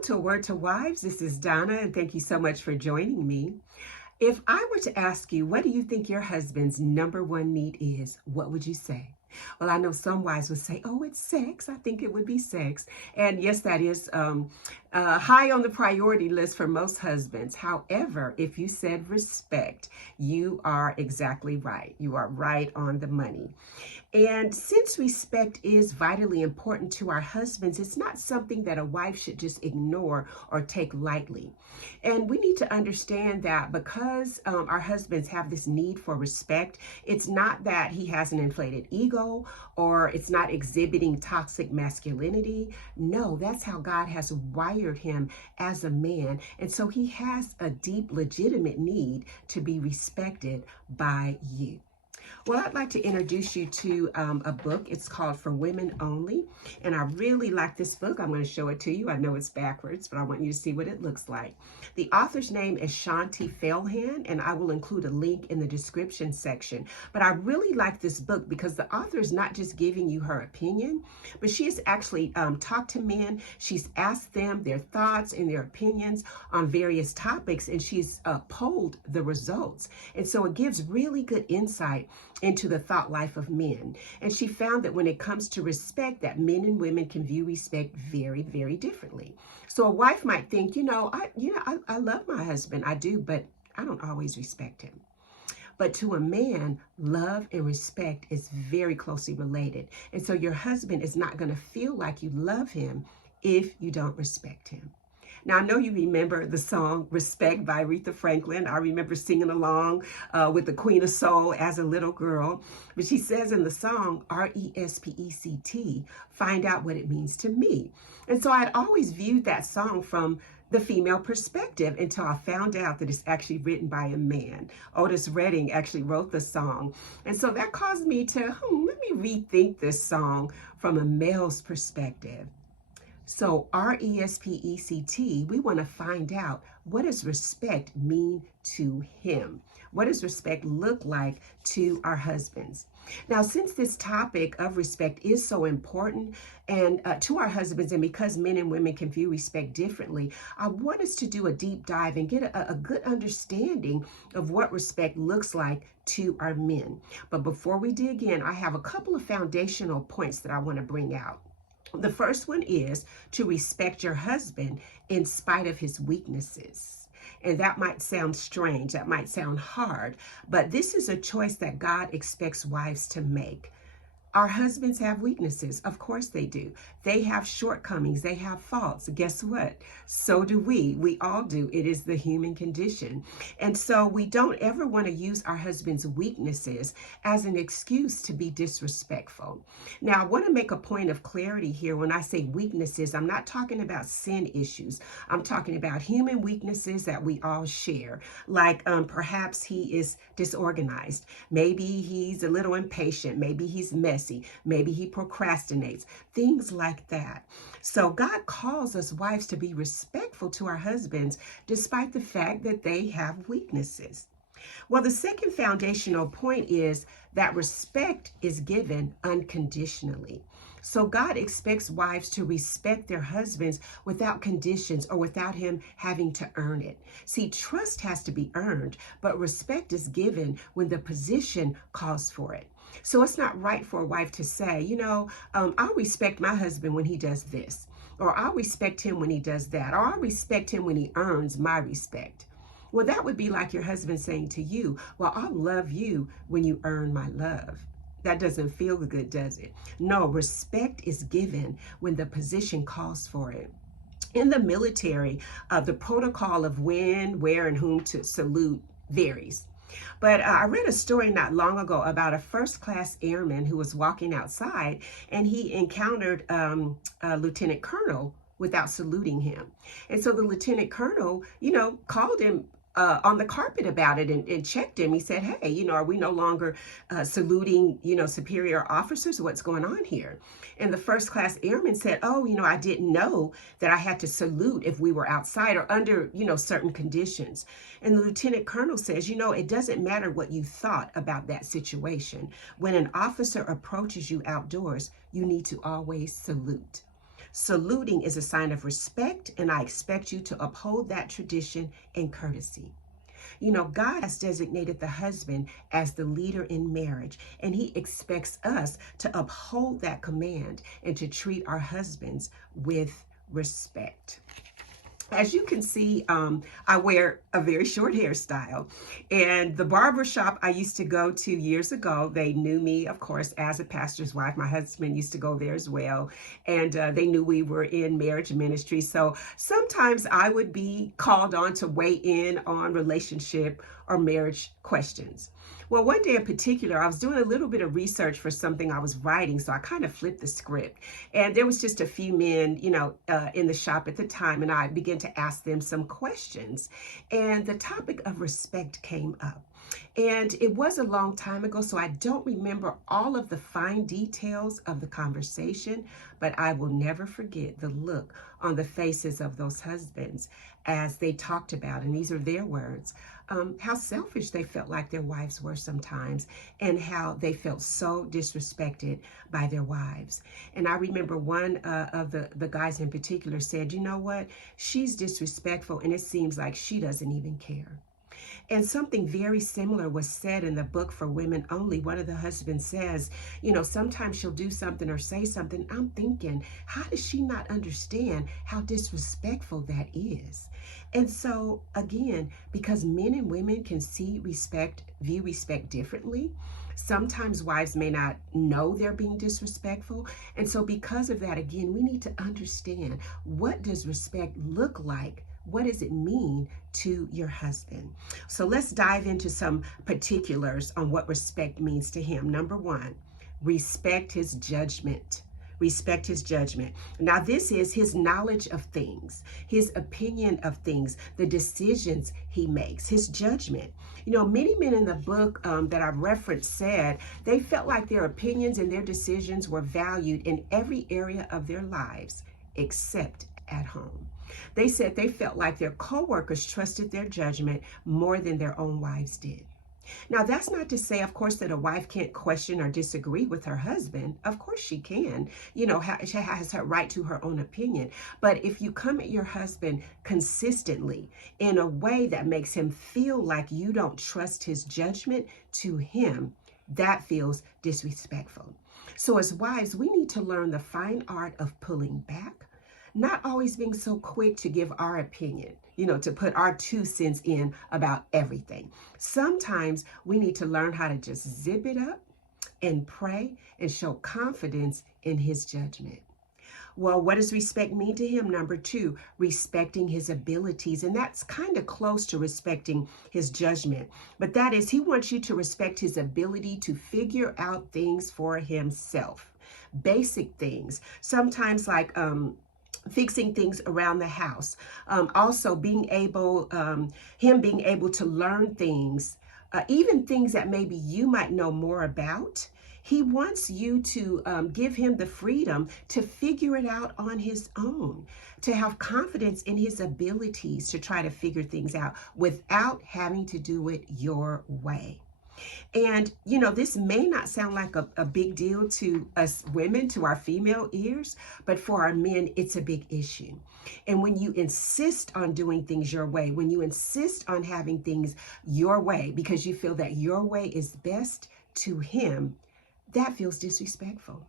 Welcome to A Word to Wives. This is Donna, and thank you so much for joining me. If I were to ask you, what do you think your husband's number one need is? What would you say? Well, I know some wives would say, oh, it's sex. I think it would be sex. And yes, that is high on the priority list for most husbands. However, if you said respect, you are exactly right. You are right on the money. And since respect is vitally important to our husbands, it's not something that a wife should just ignore or take lightly. And we need to understand that because our husbands have this need for respect, it's not that he has an inflated ego or it's not exhibiting toxic masculinity. No, that's how God has wired him as a man. And so he has a deep, legitimate need to be respected by you. Well, I'd like to introduce you to a book. It's called For Women Only. And I really like this book. I'm going to show it to you. I know it's backwards, but I want you to see what it looks like. The author's name is Shanti Failhan, and I will include a link in the description section. But I really like this book because the author is not just giving you her opinion, but she has actually talked to men. She's asked them their thoughts and their opinions on various topics, and she's polled the results. And so it gives really good insight into the thought life of men. And she found that when it comes to respect, that men and women can view respect very, very differently. So a wife might think, I love my husband, I do, but I don't always respect him. But to a man, love and respect is very closely related. And so your husband is not going to feel like you love him if you don't respect him. Now, I know you remember the song Respect by Aretha Franklin. I remember singing along with the Queen of Soul as a little girl. But she says in the song, R-E-S-P-E-C-T, find out what it means to me. And so I'd always viewed that song from the female perspective until I found out that it's actually written by a man. Otis Redding actually wrote the song. And so that caused me to, let me rethink this song from a male's perspective. So R-E-S-P-E-C-T, we want to find out, what does respect mean to him? What does respect look like to our husbands? Now, since this topic of respect is so important and to our husbands, and because men and women can view respect differently, I want us to do a deep dive and get a good understanding of what respect looks like to our men. But before we dig in, I have a couple of foundational points that I want to bring out. The first one is to respect your husband in spite of his weaknesses. And that might sound strange, that might sound hard, but this is a choice that God expects wives to make. Our husbands have weaknesses. Of course they do. They have shortcomings. They have faults. Guess what? So do we. We all do. It is the human condition. And so we don't ever want to use our husband's weaknesses as an excuse to be disrespectful. Now, I want to make a point of clarity here. When I say weaknesses, I'm not talking about sin issues. I'm talking about human weaknesses that we all share. Like perhaps he is disorganized. Maybe he's a little impatient. Maybe he's messy. Maybe he procrastinates, things like that. So God calls us wives to be respectful to our husbands, despite the fact that they have weaknesses. Well, the second foundational point is that respect is given unconditionally. So God expects wives to respect their husbands without conditions or without him having to earn it. See, trust has to be earned, but respect is given when the position calls for it. So it's not right for a wife to say, I'll respect my husband when he does this, or I'll respect him when he does that, or I'll respect him when he earns my respect. Well, that would be like your husband saying to you, well, I'll love you when you earn my love. That doesn't feel good, does it? No, respect is given when the position calls for it. In the military, the protocol of when, where, and whom to salute varies. But I read a story not long ago about a first-class airman who was walking outside, and he encountered a lieutenant colonel without saluting him. And so the lieutenant colonel, called him on the carpet about it and checked him. He said, hey, are we no longer saluting, superior officers? What's going on here? And the first class airman said, oh, I didn't know that I had to salute if we were outside or under, certain conditions. And the lieutenant colonel says, it doesn't matter what you thought about that situation. When an officer approaches you outdoors, you need to always salute. Saluting is a sign of respect, and I expect you to uphold that tradition and courtesy. You know, God has designated the husband as the leader in marriage, and he expects us to uphold that command and to treat our husbands with respect. As you can see, I wear a very short hairstyle. And the barber shop I used to go to years ago, they knew me, of course, as a pastor's wife. My husband used to go there as well. And they knew we were in marriage ministry. So sometimes I would be called on to weigh in on relationship or marriage questions. Well, one day in particular, I was doing a little bit of research for something I was writing, so I kind of flipped the script. And there was just a few men, in the shop at the time, and I began to ask them some questions. And the topic of respect came up. And it was a long time ago, so I don't remember all of the fine details of the conversation, but I will never forget the look on the faces of those husbands as they talked about, and these are their words, how selfish they felt like their wives were sometimes, and how they felt so disrespected by their wives. And I remember one of the guys in particular said, you know what, she's disrespectful, and it seems like she doesn't even care. And something very similar was said in the book For Women Only. One of the husbands says, sometimes she'll do something or say something. I'm thinking, how does she not understand how disrespectful that is? And so, again, because men and women can view respect differently, sometimes wives may not know they're being disrespectful. And so because of that, again, we need to understand, what does respect look like? What does it mean to your husband? So let's dive into some particulars on what respect means to him. Number one, respect his judgment. Respect his judgment. Now, this is his knowledge of things, his opinion of things, the decisions he makes, his judgment. Many men in the book that I've referenced said they felt like their opinions and their decisions were valued in every area of their lives except at home. They said they felt like their co-workers trusted their judgment more than their own wives did. Now, that's not to say, of course, that a wife can't question or disagree with her husband. Of course she can. She has her right to her own opinion. But if you come at your husband consistently in a way that makes him feel like you don't trust his judgment to him, that feels disrespectful. So as wives, we need to learn the fine art of pulling back, not always being so quick to give our opinion, to put our 2 cents in about everything. Sometimes we need to learn how to just zip it up and pray and show confidence in his judgment. Well, what does respect mean to him? Number two, respecting his abilities. And that's kind of close to respecting his judgment. But that is, he wants you to respect his ability to figure out things for himself. Basic things. Sometimes like, fixing things around the house. Also being able to learn things, even things that maybe you might know more about. He wants you to give him the freedom to figure it out on his own, to have confidence in his abilities to try to figure things out without having to do it your way. And, this may not sound like a big deal to us women, to our female ears, but for our men, it's a big issue. And when you insist on doing things your way, when you insist on having things your way, because you feel that your way is best to him, that feels disrespectful.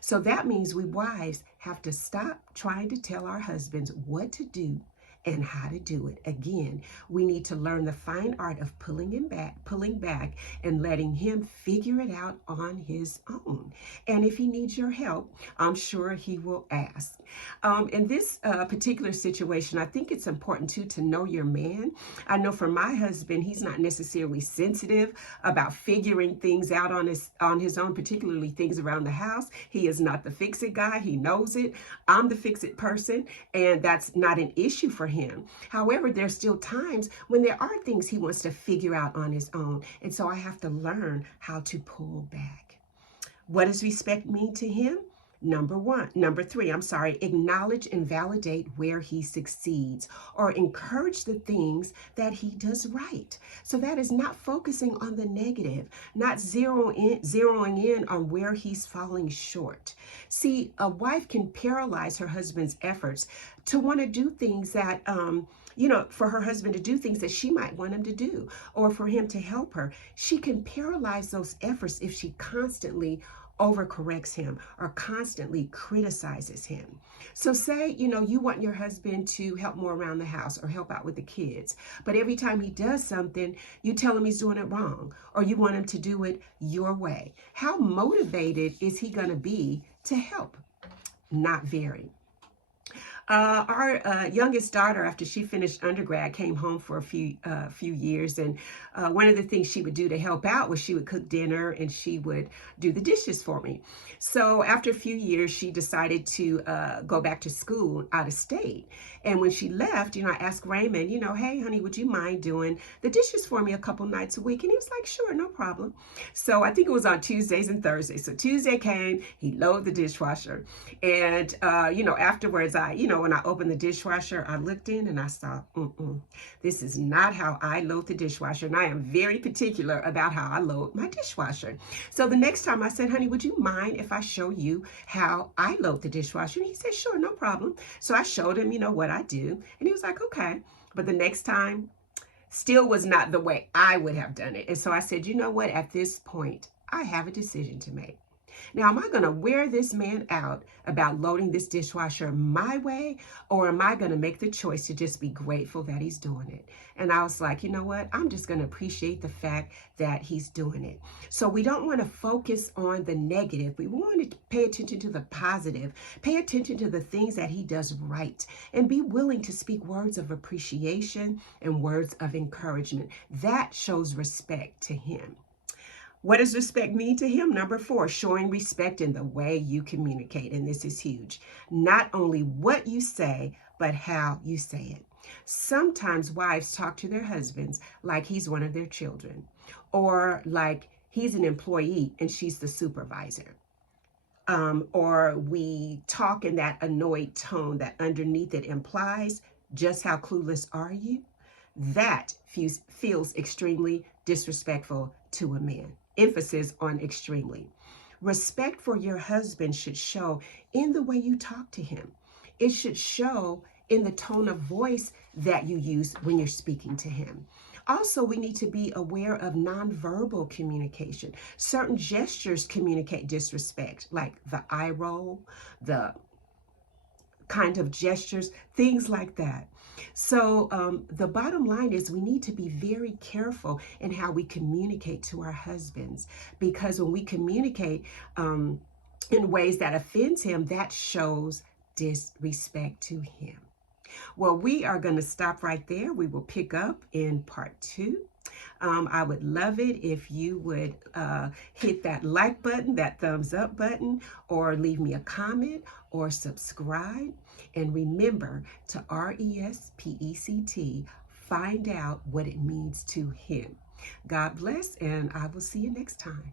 So that means we wives have to stop trying to tell our husbands what to do and how to do it. Again, we need to learn the fine art of pulling back and letting him figure it out on his own. And if he needs your help, I'm sure he will ask. In this particular situation, I think it's important too to know your man. I know for my husband, he's not necessarily sensitive about figuring things out on his own, particularly things around the house. He is not the fix-it guy. He knows it. I'm the fix-it person, and that's not an issue for him. However, there's still times when there are things he wants to figure out on his own, and so I have to learn how to pull back. What does respect mean to him? Number three, acknowledge and validate where he succeeds or encourage the things that he does right. So that is not focusing on the negative, not zeroing in on where he's falling short. See, a wife can paralyze her husband's efforts to want to do things that, for her husband to do things that she might want him to do, or for him to help her. She can paralyze those efforts if she constantly overcorrects him or constantly criticizes him. So say, you want your husband to help more around the house or help out with the kids, but every time he does something, you tell him he's doing it wrong, or you want him to do it your way. How motivated is he going to be to help? Not very. Our youngest daughter, after she finished undergrad, came home for a few years, and one of the things she would do to help out was she would cook dinner and she would do the dishes for me. So after a few years, she decided to go back to school out of state. And when she left, I asked Raymond, hey, honey, would you mind doing the dishes for me a couple nights a week? And he was like, sure, no problem. So I think it was on Tuesdays and Thursdays. So Tuesday came, he loaded the dishwasher, and afterwards, when I opened the dishwasher, I looked in and I saw, this is not how I load the dishwasher. And I am very particular about how I load my dishwasher. So the next time I said, honey, would you mind if I show you how I load the dishwasher? And he said, sure, no problem. So I showed him, what I do. And he was like, okay. But the next time still was not the way I would have done it. And so I said, you know what? At this point, I have a decision to make. Now, am I going to wear this man out about loading this dishwasher my way, or am I going to make the choice to just be grateful that he's doing it? And I was like, you know what? I'm just going to appreciate the fact that he's doing it. So we don't want to focus on the negative. We want to pay attention to the positive, pay attention to the things that he does right, and be willing to speak words of appreciation and words of encouragement. That shows respect to him. What does respect mean to him? Number 4, showing respect in the way you communicate. And this is huge. Not only what you say, but how you say it. Sometimes wives talk to their husbands like he's one of their children, or like he's an employee and she's the supervisor. Or we talk in that annoyed tone that underneath it implies, just how clueless are you? That feels extremely disrespectful to a man. Emphasis on extremely. Respect for your husband should show in the way you talk to him. It should show in the tone of voice that you use when you're speaking to him. Also, we need to be aware of nonverbal communication. Certain gestures communicate disrespect, like the eye roll, the kind of gestures, things like that. So the bottom line is we need to be very careful in how we communicate to our husbands, because when we communicate in ways that offends him, that shows disrespect to him. Well, we are going to stop right there. We will pick up in part 2. I would love it if you would hit that like button, that thumbs up button, or leave me a comment or subscribe. And remember to RESPECT, find out what it means to him. God bless, and I will see you next time.